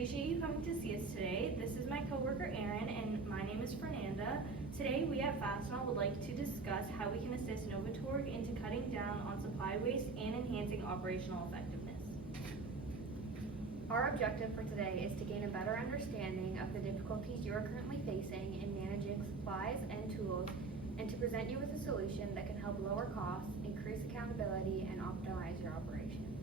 appreciate you coming to see us today. This is my coworker Erin and my name is Fernanda. Today we at Fastenal would like to discuss how we can assist Novatorg into cutting down on supply waste and enhancing operational effectiveness. Our objective for today is to gain a better understanding of the difficulties you are currently facing in managing supplies and tools, and to present you with a solution that can help lower costs, increase accountability, and optimize your operations.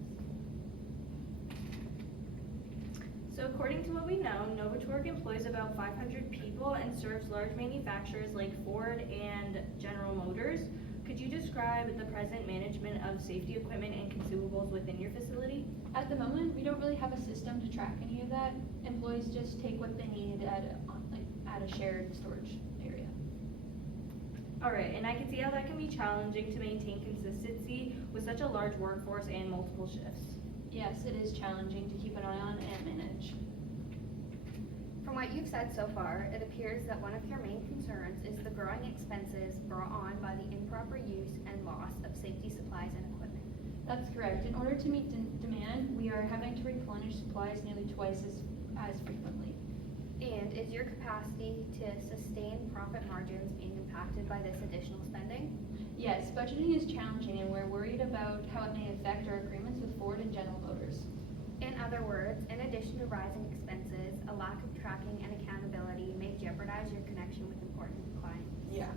So according to what we know, Novatorg employs about 500 people and serves large manufacturers like Ford and General Motors. Could you describe the present management of safety equipment and consumables within your facility? At the moment, we don't really have a system to track any of that. Employees just take what they need at a shared storage area. Alright, and I can see how that can be challenging to maintain consistency with such a large workforce and multiple shifts. Yes, it is challenging to keep an eye on and manage. From what you've said so far, it appears that one of your main concerns is the growing expenses brought on by the improper use and loss of safety supplies and equipment. That's correct. In order to meet demand, we are having to replenish supplies nearly twice as frequently. And is your capacity to sustain profit margins being impacted by this additional spending? Yes, budgeting is challenging and we're worried about how it may affect our agreements with Ford and General Motors. In other words, in addition to rising expenses, a lack of tracking and accountability may jeopardize your connection with important clients. Yeah.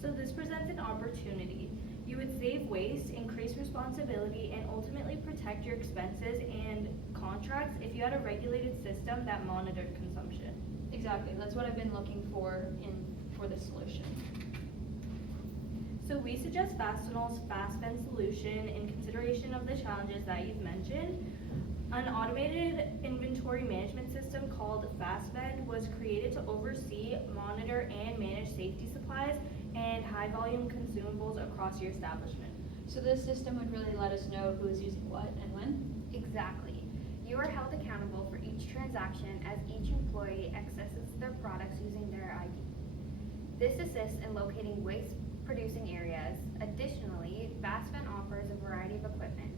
So this presents an opportunity. You would save waste, increase responsibility, and ultimately protect your expenses and contracts if you had a regulated system that monitored consumption. Exactly. That's what I've been looking for this solution. So we suggest Fastenal's FastVend solution in consideration of the challenges that you've mentioned. An automated inventory management system called FastVend was created to oversee, monitor, and manage safety supplies and high-volume consumables across your establishment. So this system would really let us know who is using what and when? Exactly. You are held accountable for each transaction as each employee accesses their products using their ID. This assists in locating waste-producing areas. Additionally, FastVend offers a variety of equipment.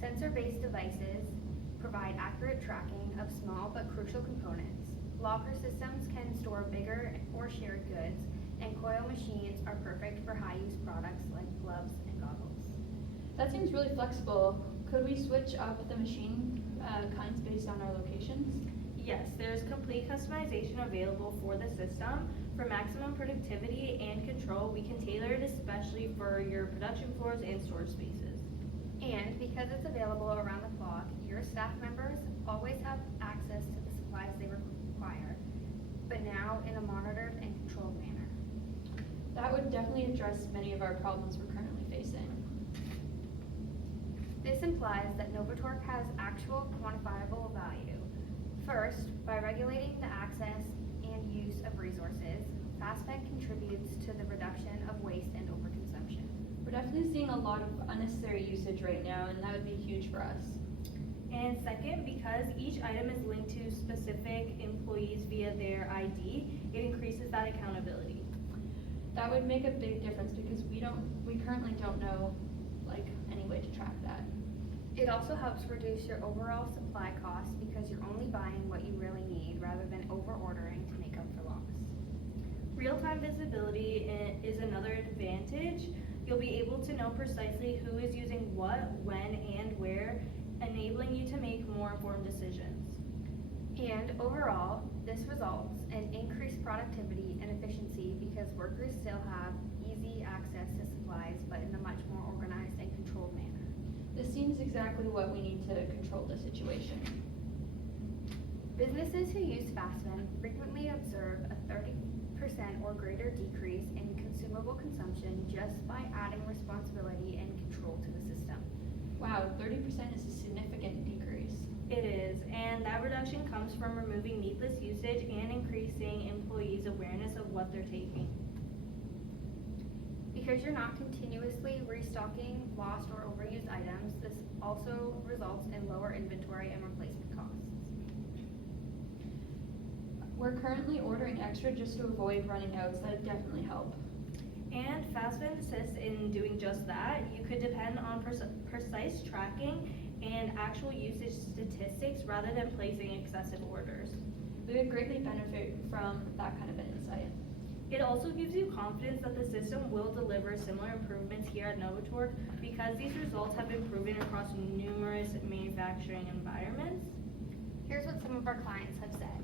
Sensor-based devices provide accurate tracking of small but crucial components. Locker systems can store bigger or shared goods, and coil machines are perfect for high-use products like gloves and goggles. That seems really flexible. Could we switch up the machine kinds based on our locations? Yes, there's complete customization available for the system. For maximum productivity and control, we can tailor it especially for your production floors and storage spaces. And because it's available around the clock, your staff members always have access to the supplies they require, but now in a monitored and controlled manner. That would definitely address many of our problems we're currently facing. This implies that Novatorg has actual quantifiable value. First, by regulating the access and use of resources, FastVend contributes to the reduction of waste and overconsumption. We're definitely seeing a lot of unnecessary usage right now, and that would be huge for us. And second, because each item is linked to specific employees via their ID, it increases that accountability. That would make a big difference because we currently don't know any way to track that. It also helps reduce your overall supply costs because you're only buying what you really need rather than over-ordering to make up for loss. Real-time visibility is another advantage. You'll be able to know precisely who is using what, when, and where, enabling you to make more informed decisions. And overall, this results in increased productivity and efficiency because workers still have easy access to supplies, but in a much more organized and controlled manner. This seems exactly what we need to control the situation. Businesses who use FastVend frequently observe a 30% or greater decrease in consumable consumption just by adding responsibility and control to the system. Wow, 30% is a significant decrease. It is, and that reduction comes from removing needless usage and increasing employees' awareness of what they're taking. Because you're not continuously restocking lost or overused items, this also results in lower inventory and replacement costs. We're currently ordering extra just to avoid running out, so that would definitely help. And FastVend assists in doing just that. You could depend on precise tracking and actual usage statistics rather than placing excessive orders. We would greatly benefit from that kind of an insight. It also gives you confidence that the system will deliver similar improvements here at Novatork because these results have been proven across numerous manufacturing environments. Here's what some of our clients have said.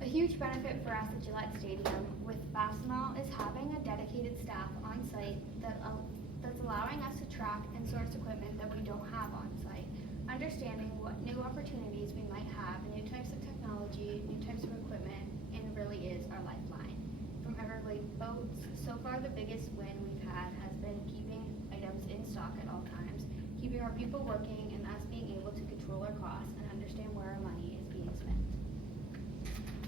A huge benefit for us at Gillette Stadium with Fastenal is having a dedicated staff on site that's allowing us to track and source equipment that we don't have on site. Understanding what new opportunities we might have, new types of technology, new types of equipment, and really is our lifeline. From Everglades Boats, so far the biggest win we've had has been keeping items in stock at all times, keeping our people working, and us being able to control our costs and understand where our money is being spent.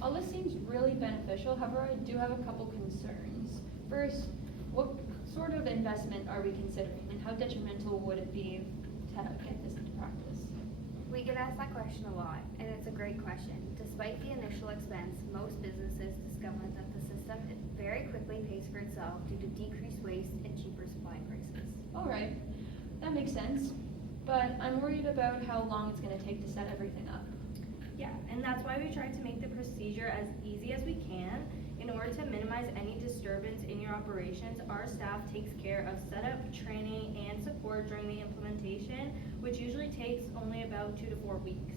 All this seems really beneficial, however, I do have a couple concerns. First, what sort of investment are we considering, and how detrimental would it be to get this into practice? We get asked that question a lot, and it's a great question. Despite the initial expense, most businesses discover that the system very quickly pays for itself due to decreased waste and cheaper supply prices. All right, that makes sense, but I'm worried about how long it's going to take to set everything up. Yeah, and that's why we try to make the procedure as easy as we can. In order to minimize any disturbance in your operations, our staff takes care of setup, training, and support during the implementation, which usually takes only about 2 to 4 weeks.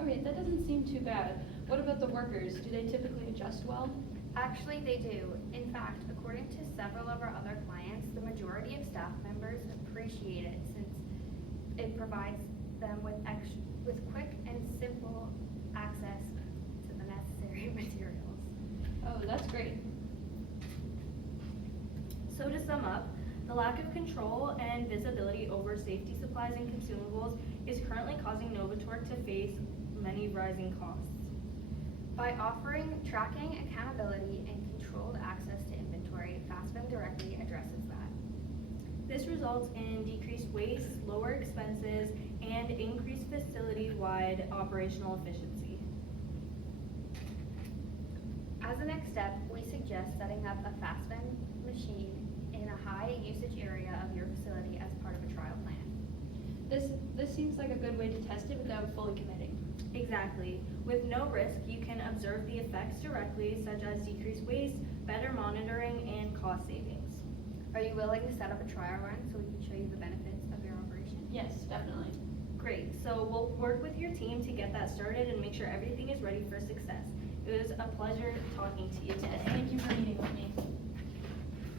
Okay, that doesn't seem too bad. What about the workers? Do they typically adjust well? Actually, they do. In fact, according to several of our other clients, the majority of staff members appreciate it since it provides them with quick and simple access to the necessary materials. Oh, that's great. So to sum up, the lack of control and visibility over safety supplies and consumables is currently causing Novatork to face many rising costs. By offering tracking, accountability, and controlled access to inventory, FastBin directly addresses that. This results in decreased waste, lower expenses, and increased facility-wide operational efficiency. As a next step, we suggest setting up a FastBin machine in a high usage area of your facility as part of a trial plan. This seems like a good way to test it without fully committing. Exactly. With no risk, you can observe the effects directly, such as decreased waste, better monitoring, and cost savings. Are you willing to set up a trial run so we can show you the benefits of your operation? Yes, definitely. Great. So we'll work with your team to get that started and make sure everything is ready for success. It was a pleasure talking to you today. Yes, thank you for meeting with me.